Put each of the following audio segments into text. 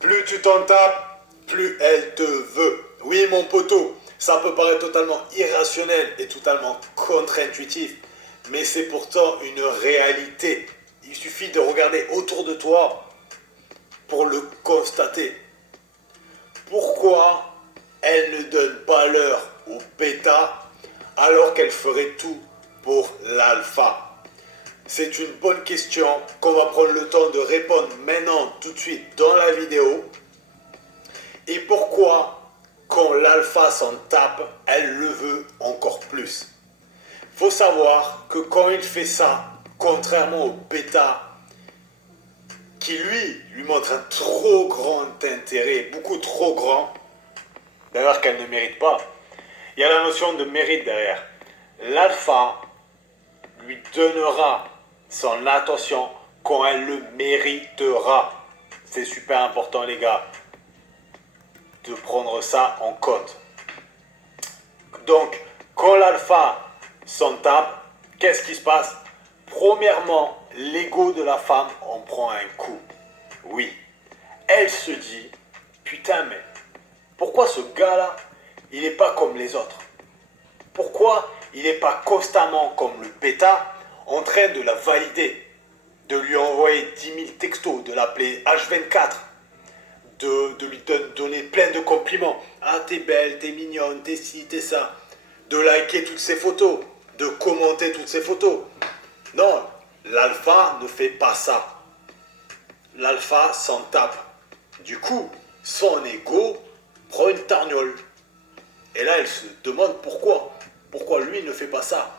Plus tu t'en tapes, plus elle te veut. Oui, mon poteau, ça peut paraître totalement irrationnel et totalement contre-intuitif, mais c'est pourtant une réalité. Il suffit de regarder autour de toi pour le constater. Pourquoi elle ne donne pas l'heure au bêta alors qu'elle ferait tout pour l'alpha? C'est une bonne question qu'on va prendre le temps de répondre maintenant, tout de suite, dans la vidéo. Et pourquoi, quand l'alpha s'en tape, elle le veut encore plus? Faut savoir que quand il fait ça, contrairement au bêta, qui lui montre un trop grand intérêt, beaucoup trop grand, d'ailleurs qu'elle ne mérite pas, il y a la notion de mérite derrière. L'alpha lui donnera son attention quand elle le méritera. C'est super important, les gars, de prendre ça en compte. Donc, quand l'alpha s'en tape, qu'est-ce qui se passe? Premièrement, l'ego de la femme en prend un coup. Oui, elle se dit, putain, mais pourquoi ce gars-là, il n'est pas comme les autres? Pourquoi il n'est pas constamment comme le bêta en train de la valider, de lui envoyer 10 000 textos, de l'appeler H24, de lui donner plein de compliments. Ah, t'es belle, t'es mignonne, t'es ci, t'es ça. De liker toutes ses photos, de commenter toutes ses photos. Non, l'alpha ne fait pas ça. L'alpha s'en tape. Du coup, son ego prend une tarniole. Et là, elle se demande pourquoi. Pourquoi lui ne fait pas ça?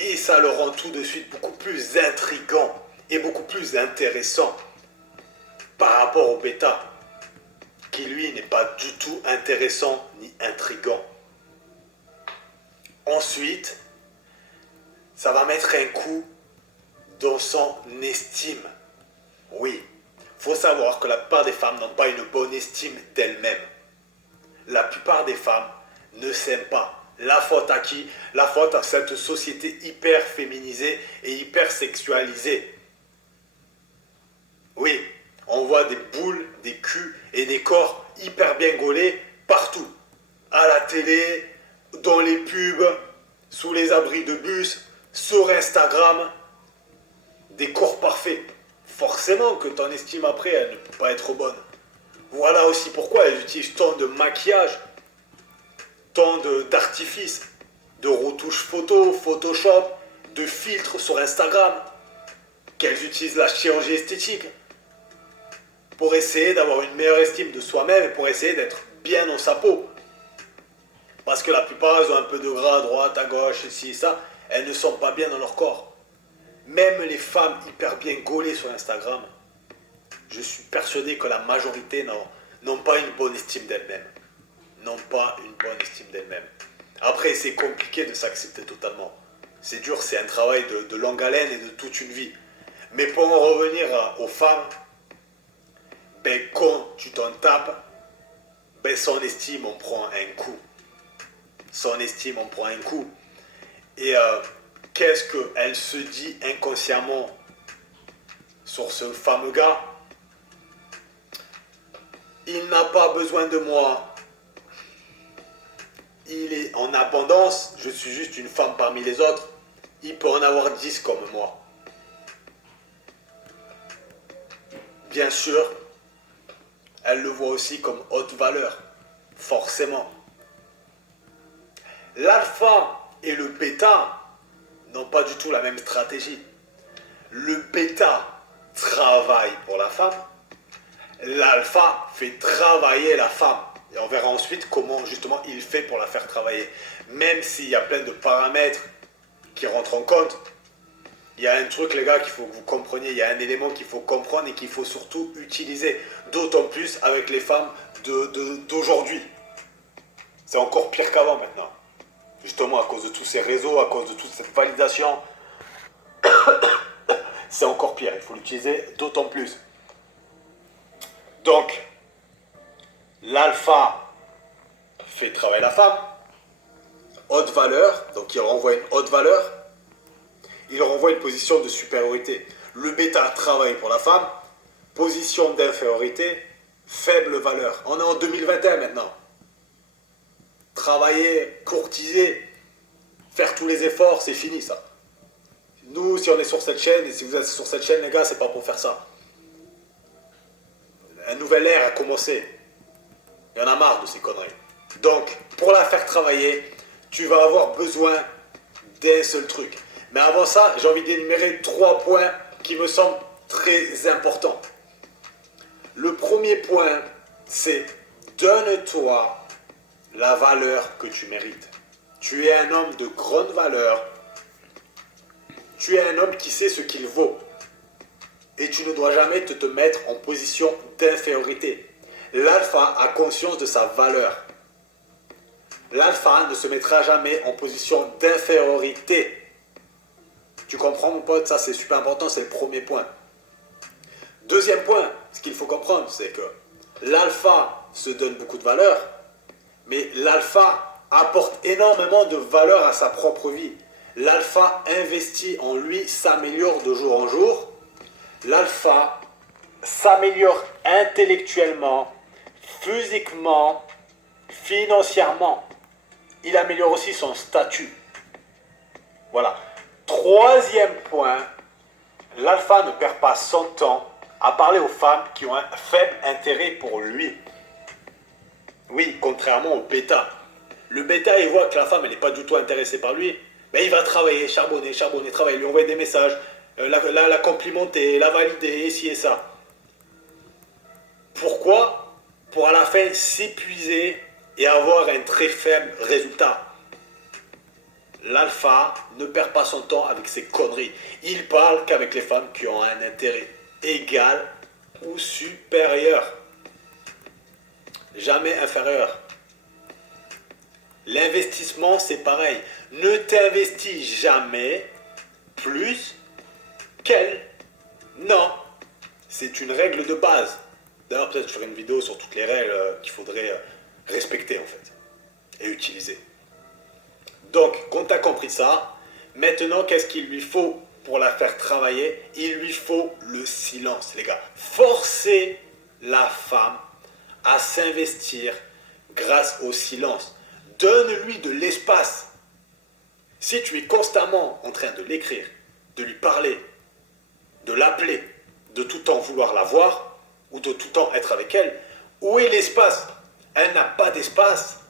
Et ça le rend tout de suite beaucoup plus intriguant et beaucoup plus intéressant par rapport au bêta, qui lui n'est pas du tout intéressant ni intriguant. Ensuite, ça va mettre un coup dans son estime. Oui, il faut savoir que la plupart des femmes n'ont pas une bonne estime d'elles-mêmes. La plupart des femmes ne s'aiment pas. La faute à qui? La faute à cette société hyper féminisée et hyper sexualisée. Oui, on voit des boules, des culs et des corps hyper bien gaulés partout. À la télé, dans les pubs, sous les abris de bus, sur Instagram. Des corps parfaits. Forcément que ton estime après, elle ne peut pas être bonne. Voilà aussi pourquoi elles utilisent tant de maquillage, tant d'artifices, de retouches photos, Photoshop, de filtres sur Instagram, qu'elles utilisent la chirurgie esthétique pour essayer d'avoir une meilleure estime de soi-même et pour essayer d'être bien dans sa peau. Parce que la plupart, elles ont un peu de gras à droite, à gauche, ci et ça, elles ne sont pas bien dans leur corps. Même les femmes hyper bien gaulées sur Instagram, je suis persuadé que la majorité n'ont pas une bonne estime d'elles-mêmes. N'ont pas une bonne estime d'elles-mêmes. Après, c'est compliqué de s'accepter totalement. C'est dur, c'est un travail de longue haleine et de toute une vie. Mais pour en revenir aux femmes, ben, quand tu t'en tapes, ben, son estime en prend un coup. Son estime en prend un coup. Et qu'est-ce qu'elle se dit inconsciemment sur ce fameux gars? Il n'a pas besoin de moi. Il est en abondance. Je suis juste une femme parmi les autres. Il peut en avoir 10 comme moi. Bien sûr, elle le voit aussi comme haute valeur. Forcément. L'alpha et le bêta n'ont pas du tout la même stratégie. Le bêta travaille pour la femme. L'alpha fait travailler la femme. Et on verra ensuite comment justement il fait pour la faire travailler. Même s'il y a plein de paramètres qui rentrent en compte, il y a un truc, les gars, qu'il faut que vous compreniez. Il y a un élément qu'il faut comprendre et qu'il faut surtout utiliser. D'autant plus avec les femmes d'aujourd'hui. C'est encore pire qu'avant maintenant. Justement à cause de tous ces réseaux, à cause de toute cette validation. C'est encore pire. Il faut l'utiliser d'autant plus. Donc, l'alpha fait travailler la femme, haute valeur, donc il renvoie une haute valeur, il renvoie une position de supériorité. Le bêta travaille pour la femme, position d'infériorité, faible valeur. On est en 2021 maintenant. Travailler, courtiser, faire tous les efforts, c'est fini ça. Nous, si on est sur cette chaîne, et si vous êtes sur cette chaîne, les gars, c'est pas pour faire ça. Un nouvel ère a commencé. Il y en a marre de ces conneries. Donc, pour la faire travailler, tu vas avoir besoin d'un seul truc. Mais avant ça, j'ai envie d'énumérer 3 points qui me semblent très importants. Le premier point, c'est donne-toi la valeur que tu mérites. Tu es un homme de grande valeur. Tu es un homme qui sait ce qu'il vaut. Et tu ne dois jamais te mettre en position d'infériorité. L'alpha a conscience de sa valeur. L'alpha ne se mettra jamais en position d'infériorité. Tu comprends mon pote? Ça c'est super important, c'est le premier point. Deuxième point, ce qu'il faut comprendre, c'est que l'alpha se donne beaucoup de valeur, mais l'alpha apporte énormément de valeur à sa propre vie. L'alpha investit en lui, s'améliore de jour en jour. L'alpha s'améliore intellectuellement, physiquement, financièrement. Il améliore aussi son statut. Voilà. Troisième point, l'alpha ne perd pas son temps à parler aux femmes qui ont un faible intérêt pour lui. Oui, contrairement au bêta. Le bêta, il voit que la femme, elle n'est pas du tout intéressée par lui. Mais il va travailler, charbonner, travailler, lui envoyer des messages, la complimenter, la valider, ci et ça. Pourquoi? Pour à la fin s'épuiser et avoir un très faible résultat. L'alpha ne perd pas son temps avec ses conneries. Il parle qu'avec les femmes qui ont un intérêt égal ou supérieur. Jamais inférieur. L'investissement, c'est pareil. Ne t'investis jamais plus qu'elle. Non. C'est une règle de base. D'ailleurs, peut-être que je ferai une vidéo sur toutes les règles qu'il faudrait respecter en fait. Et utiliser. Donc, quand tu as compris ça, maintenant, qu'est-ce qu'il lui faut pour la faire travailler? Il lui faut le silence, les gars. Forcez la femme à s'investir grâce au silence. Donne-lui de l'espace. Si tu es constamment en train de l'écrire, de lui parler, de l'appeler, de tout le temps vouloir la voir, ou de tout le temps être avec elle, où est l'espace? Elle n'a pas d'espace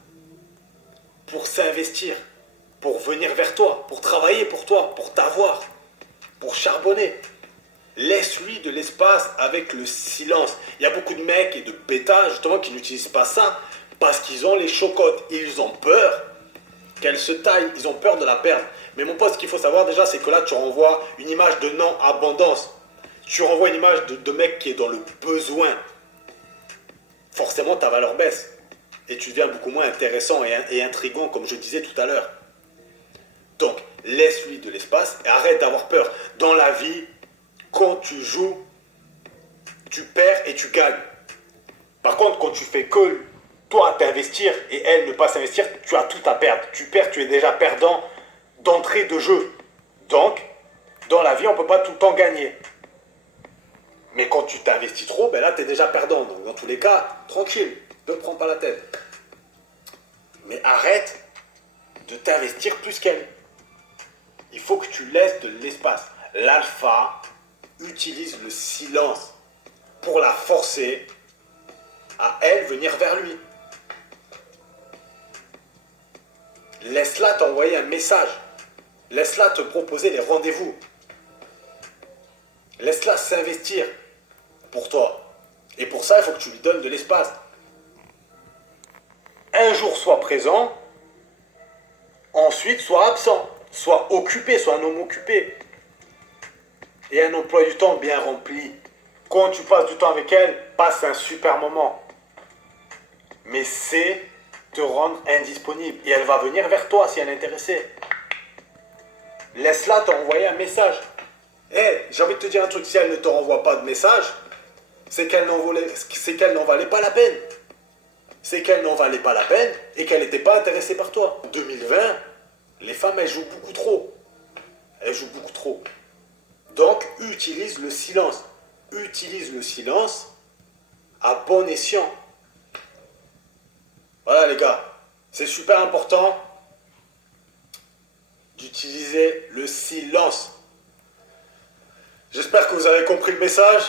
pour s'investir, pour venir vers toi, pour travailler pour toi, pour t'avoir, pour charbonner. Laisse-lui de l'espace avec le silence. Il y a beaucoup de mecs et de bêtas justement qui n'utilisent pas ça parce qu'ils ont les chocottes. Ils ont peur qu'elle se taille, ils ont peur de la perdre. Mais mon pote, ce qu'il faut savoir déjà, c'est que là, tu renvoies une image de non-abondance. Tu renvoies une image de mec qui est dans le besoin. Forcément, ta valeur baisse. Et tu deviens beaucoup moins intéressant et intriguant, comme je disais tout à l'heure. Donc, laisse-lui de l'espace et arrête d'avoir peur. Dans la vie, quand tu joues, tu perds et tu gagnes. Par contre, quand tu fais que toi t'investir et elle ne pas s'investir, tu as tout à perdre. Tu perds, tu es déjà perdant d'entrée de jeu. Donc, dans la vie, on ne peut pas tout le temps gagner. Mais quand tu t'investis trop, ben là, tu es déjà perdant. Donc, dans tous les cas, tranquille, ne te prends pas la tête. Mais arrête de t'investir plus qu'elle. Il faut que tu laisses de l'espace. L'alpha utilise le silence pour la forcer à elle venir vers lui. Laisse-la t'envoyer un message. Laisse-la te proposer des rendez-vous. Laisse-la s'investir pour toi. Et pour ça, il faut que tu lui donnes de l'espace. Un jour, sois présent. Ensuite, sois absent. Sois occupé, sois un homme occupé. Et un emploi du temps bien rempli. Quand tu passes du temps avec elle, passe un super moment. Mais c'est te rendre indisponible. Et elle va venir vers toi si elle est intéressée. Laisse-la t'envoyer un message. Hey, j'ai envie de te dire un truc. Si elle ne te renvoie pas de message, c'est qu'elle n'en valait pas la peine. C'est qu'elle n'en valait pas la peine et qu'elle n'était pas intéressée par toi. En 2020, les femmes, elles jouent beaucoup trop. Elles jouent beaucoup trop. Donc, utilise le silence. Utilise le silence à bon escient. Voilà les gars, c'est super important d'utiliser le silence. J'espère que vous avez compris le message.